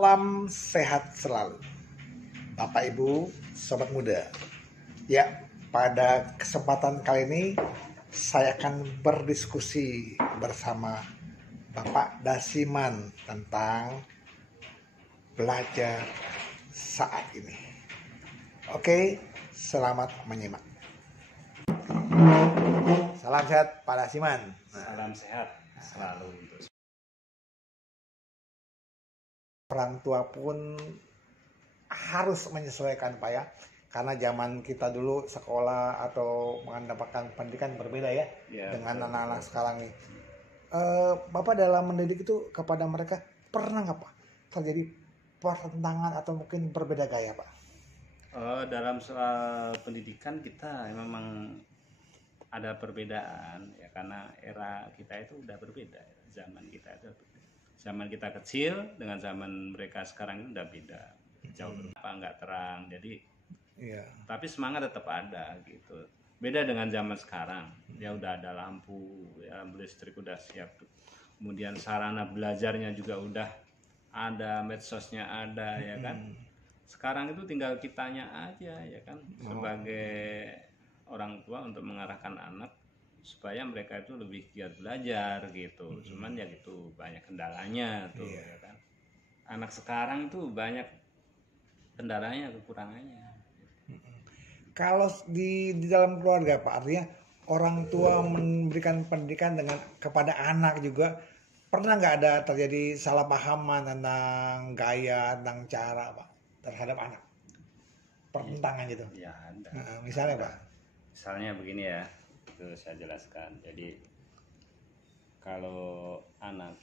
Salam sehat selalu, Bapak Ibu, Sobat Muda. Ya, pada kesempatan kali ini saya akan berdiskusi bersama Bapak Dasiman tentang belajar saat ini. Oke, selamat menyimak. Salam sehat Pak Dasiman. Salam sehat selalu untuk orang tua pun harus menyesuaikan Pak ya, karena zaman kita dulu sekolah atau mendapatkan pendidikan berbeda ya, dengan anak-anak sekarang nih. Bapak dalam mendidik itu kepada mereka pernah nggak Pak terjadi pertentangan atau mungkin berbeda gaya Pak? dalam soal pendidikan kita memang ada perbedaan ya, karena era kita itu udah berbeda. Zaman kita kecil dengan zaman mereka sekarang itu udah beda, jauh berbeda, nggak terang. Jadi tapi semangat tetap ada gitu. Beda dengan zaman sekarang, ya udah ada lampu, ya listrik udah siap. Kemudian sarana belajarnya juga udah ada, medsosnya ada, ya kan. Sekarang itu tinggal kitanya aja, ya kan, sebagai orang tua untuk mengarahkan anak supaya mereka itu lebih giat belajar gitu. Cuman ya gitu, banyak kendalanya tuh, ya kan. Anak sekarang tuh banyak kendalanya, kekurangannya. Kalau di dalam keluarga Pak, artinya orang tua memberikan pendidikan kepada anak juga, pernah nggak ada terjadi salah pahaman tentang gaya, tentang cara Pak terhadap anak, pertentangan gitu? Ya ada. Misalnya Pak? Misalnya begini ya, itu saya jelaskan. Jadi kalau anak,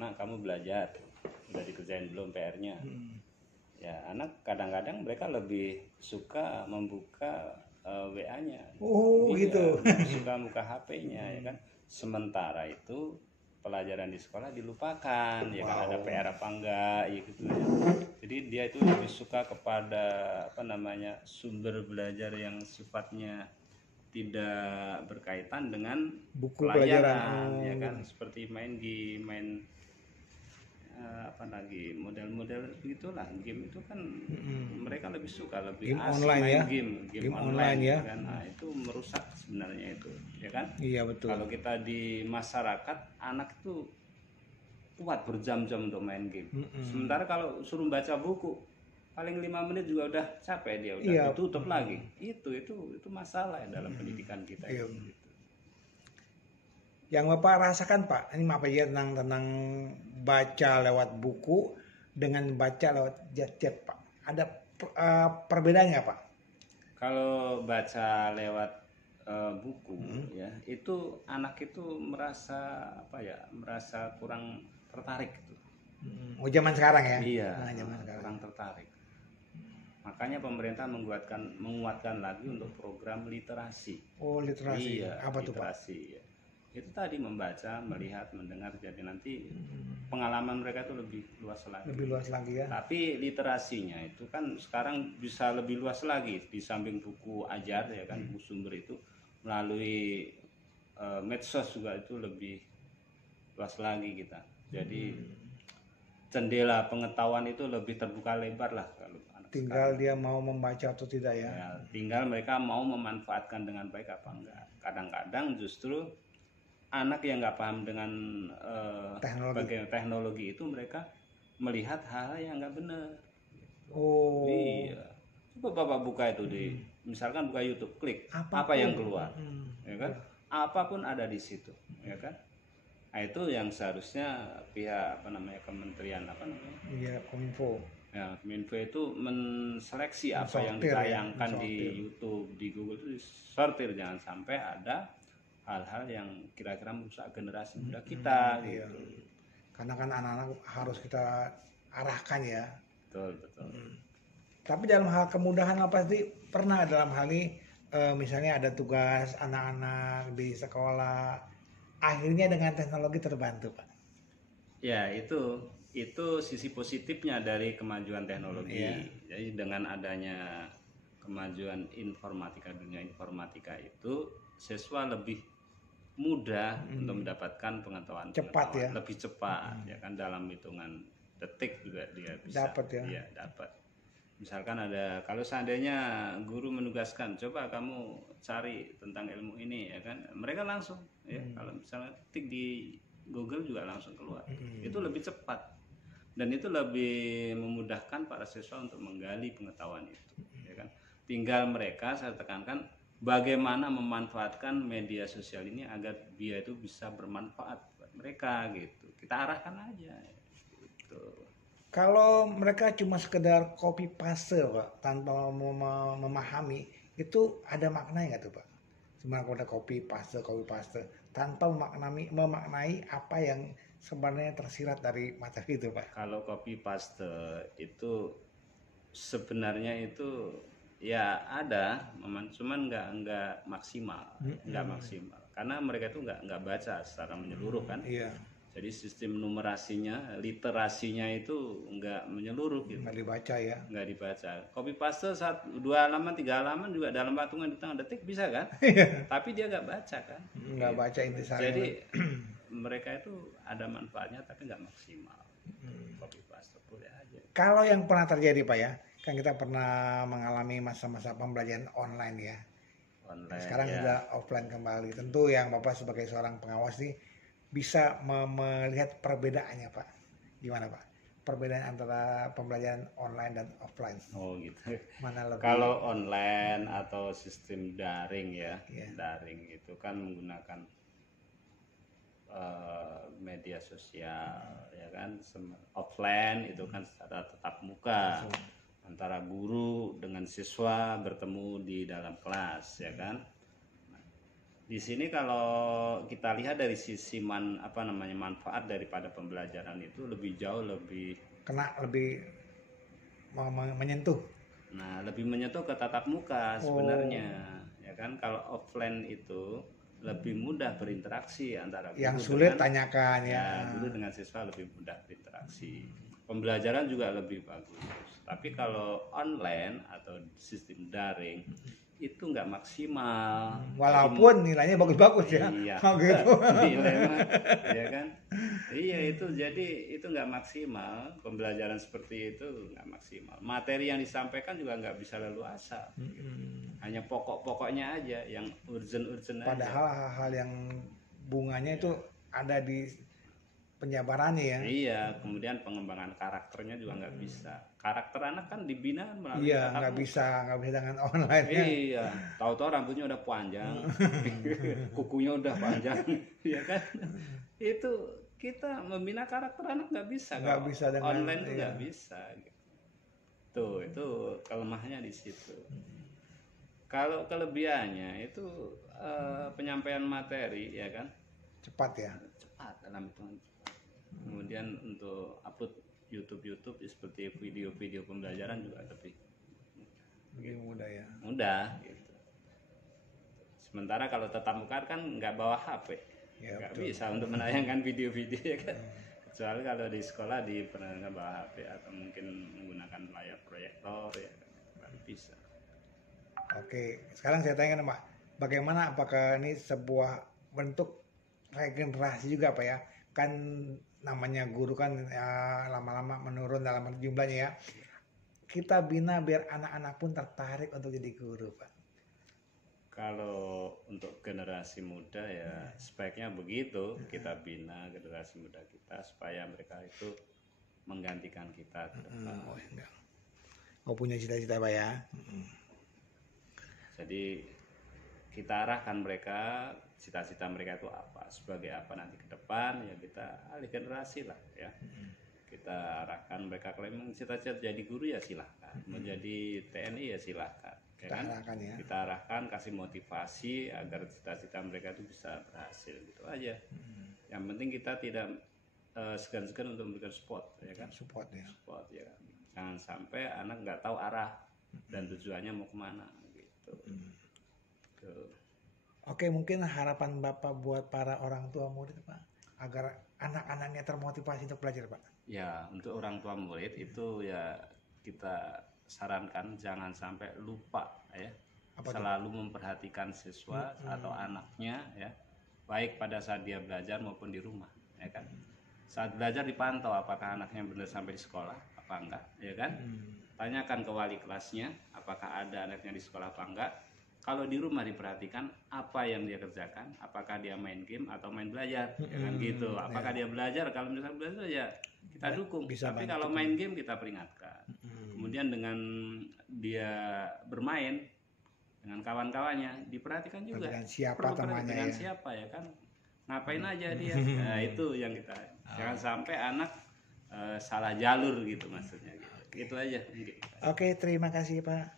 nah kamu belajar, udah dikerjain belum PR-nya? Ya anak kadang-kadang mereka lebih suka membuka WA-nya. Gitu. Suka buka HP-nya, ya kan. Sementara itu pelajaran di sekolah dilupakan, ya kan, ada PR apa enggak, ya gitu ya. Jadi dia itu lebih suka kepada sumber belajar yang sifatnya tidak berkaitan dengan buku pelajaran, ya kan, seperti main model-model gitulah. Game itu kan mereka lebih suka, lebih game asik online main ya? game online ya kan. Nah, itu merusak sebenarnya itu, ya kan. Iya betul. Kalau kita di masyarakat, anak itu kuat berjam-jam untuk main game. Sementara kalau suruh baca buku, paling 5 menit juga udah capek dia, udah tutup lagi. Itu masalah ya dalam pendidikan kita. Gitu. Yang Bapak rasakan Pak, ini apa ya, tentang baca lewat buku dengan baca lewat chat Pak, ada perbedaannya Pak? Kalau baca lewat buku ya, itu anak itu merasa merasa kurang tertarik gitu. Zaman sekarang ya? Iya, kurang tertarik. Makanya pemerintah menguatkan lagi untuk program literasi. Literasi. Iya, apa tuh Pak? Ya. Itu tadi membaca, melihat, mendengar, jadi nanti pengalaman mereka itu lebih luas lagi. Lebih luas lagi ya. Tapi literasinya itu kan sekarang bisa lebih luas lagi, di samping buku ajar ya kan, buku sumber itu melalui medsos juga itu lebih luas lagi kita. Jadi jendela pengetahuan itu lebih terbuka lebar lah kalau anak tinggal sekarang. Dia mau membaca atau tidak ya. Tinggal mereka mau memanfaatkan dengan baik apa enggak. Kadang-kadang justru anak yang nggak paham dengan teknologi itu, mereka melihat hal yang nggak benar. Iya. Coba Bapak buka itu misalkan buka YouTube, klik apa yang keluar, ya kan? Apapun ada di situ, ya kan? Nah, itu yang seharusnya pihak Kementerian Kominfo. Ya, Kominfo itu menseleksi apa yang ditayangkan di YouTube, di Google itu disortir, jangan sampai ada hal-hal yang kira-kira merusak generasi muda kita gitu. Karena kan anak-anak harus kita arahkan ya. Betul. Tapi dalam hal kemudahan pasti pernah dalam hal ini, misalnya ada tugas anak-anak di sekolah, akhirnya dengan teknologi terbantu Pak. Ya, itu sisi positifnya dari kemajuan teknologi. Jadi dengan adanya kemajuan dunia informatika itu, siswa lebih mudah untuk mendapatkan pengetahuan cepat ya, lebih cepat, ya kan, dalam hitungan detik juga dia bisa dapat ya. Iya, dapat. Misalkan kalau seandainya guru menugaskan, coba kamu cari tentang ilmu ini ya kan, mereka langsung ya, kalau misalnya ketik di Google juga langsung keluar. Itu lebih cepat dan itu lebih memudahkan para siswa untuk menggali pengetahuan itu ya kan. Tinggal mereka, saya tekankan, bagaimana memanfaatkan media sosial ini agar dia itu bisa bermanfaat buat mereka gitu. Kita arahkan aja gitu. Kalau mereka cuma sekedar copy paste Pak, tanpa memahami, itu ada maknanya nggak tuh Pak? Cuma kalau copy paste, tanpa memaknai apa yang sebenarnya tersirat dari materi itu Pak. Kalau copy paste itu sebenarnya itu ya ada, cuman nggak maksimal, karena mereka itu nggak baca secara menyeluruh kan. Iya. Jadi sistem numerasinya, literasinya itu nggak menyeluruh gitu. Nggak dibaca ya. Nggak dibaca. Copy paste 2 halaman, 3 halaman juga dalam hitungan detik bisa kan? Tapi dia nggak baca kan? Nggak baca intisari. Jadi mereka itu ada manfaatnya tapi nggak maksimal. Copy paste boleh aja. Kalau yang pernah terjadi Pak ya, kan kita pernah mengalami masa-masa pembelajaran online ya. Sekarang sudah offline kembali. Tentu yang Bapak sebagai seorang pengawas nih bisa melihat perbedaannya Pak. Gimana Pak? Perbedaan antara pembelajaran online dan offline. Oh gitu. Mana lebih? Kalau online atau sistem daring ya, daring itu kan menggunakan media sosial ya kan. Offline itu kan secara tatap muka. Antara guru dengan siswa bertemu di dalam kelas ya kan. Di sini kalau kita lihat dari sisi manfaat daripada pembelajaran itu lebih jauh lebih menyentuh. Nah, lebih menyentuh ke tatap muka sebenarnya. Ya kan, kalau offline itu lebih mudah berinteraksi antara guru yang sulit tanyakan ya. Guru dengan siswa lebih mudah berinteraksi. Pembelajaran juga lebih bagus. Tapi kalau online atau sistem daring itu nggak maksimal, walaupun nilainya bagus-bagus ya. Iya, gitu. Nilai ya kan. Iya, itu jadi itu nggak maksimal. Pembelajaran seperti itu nggak maksimal. Materi yang disampaikan juga nggak bisa leluasa. Hanya pokok-pokoknya aja yang urgent aja. Padahal hal-hal yang bunganya itu ada di penjabarannya ya. Iya, kemudian pengembangan karakternya juga nggak bisa. Karakter anak kan dibina melalui nggak bisa dengan online ya. Iya, tahu-tahu rambutnya udah panjang, kukunya udah panjang, ya kan? Itu kita membina karakter anak nggak bisa. Nggak bisa dengan online tuh nggak bisa. Tuh, itu kelemahannya di situ. Kalau kelebihannya itu penyampaian materi, ya kan? Cepat ya. Cepat dalam hitungan. Kemudian untuk upload YouTube seperti video-video pembelajaran juga lebih mudah ya. Mudah gitu. Sementara kalau tatap muka kan nggak bawa HP, nggak bisa untuk menayangkan video-video ya kan. Kecuali kalau di sekolah diperkenankan bawa HP atau mungkin menggunakan layar proyektor ya kan, baru bisa. Oke, sekarang saya tanya Pak, bagaimana apakah ini sebuah bentuk regenerasi juga Pak ya? Kan namanya guru kan ya, lama-lama menurun dalam jumlahnya ya. Kita bina biar anak-anak pun tertarik untuk jadi guru Pak. Kalau untuk generasi muda ya sebaiknya begitu, kita bina generasi muda kita supaya mereka itu menggantikan kita ke depan. Punya cita-cita Pak ya. Jadi kita arahkan mereka, cita-cita mereka itu apa, sebagai apa nanti ke depan, ya kita alih generasi lah ya. Kita arahkan mereka, kalau memang cita-cita jadi guru ya silahkan, mau jadi TNI ya silahkan, ya kan? Kita arahkan, kasih motivasi agar cita-cita mereka itu bisa berhasil, gitu aja. Yang penting kita tidak segan-segan untuk memberikan support, ya kan? Support ya. Jangan sampai anak nggak tahu arah dan tujuannya mau kemana, gitu. Oke, mungkin harapan Bapak buat para orang tua murid Pak, agar anak-anaknya termotivasi untuk belajar Pak. Ya, untuk orang tua murid itu ya kita sarankan jangan sampai lupa ya. Selalu memperhatikan siswa atau anaknya ya, baik pada saat dia belajar maupun di rumah, ya kan. Saat belajar dipantau apakah anaknya benar sampai di sekolah apa enggak, ya kan? Tanyakan ke wali kelasnya apakah ada anaknya di sekolah apa enggak. Kalau di rumah diperhatikan apa yang dia kerjakan, apakah dia main game atau main belajar, ya kan gitu. Apakah dia belajar? Kalau misalnya belajar ya kita dukung. Tapi kalau main game kita peringatkan. Kemudian dengan dia bermain dengan kawan-kawannya diperhatikan juga. Dengan siapa temannya dengan siapa ya kan? Ngapain aja dia? Nah, itu yang kita jangan sampai anak salah jalur gitu maksudnya gitu. Itu aja mungkin. Oke, terima kasih Pak.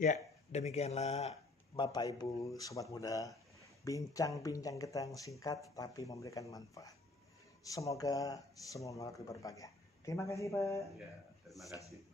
Ya, demikianlah Bapak Ibu Sobat Muda, bincang-bincang kita yang singkat tapi memberikan manfaat. Semoga semua makhluk berbahagia. Terima kasih Pak. Ya, terima kasih.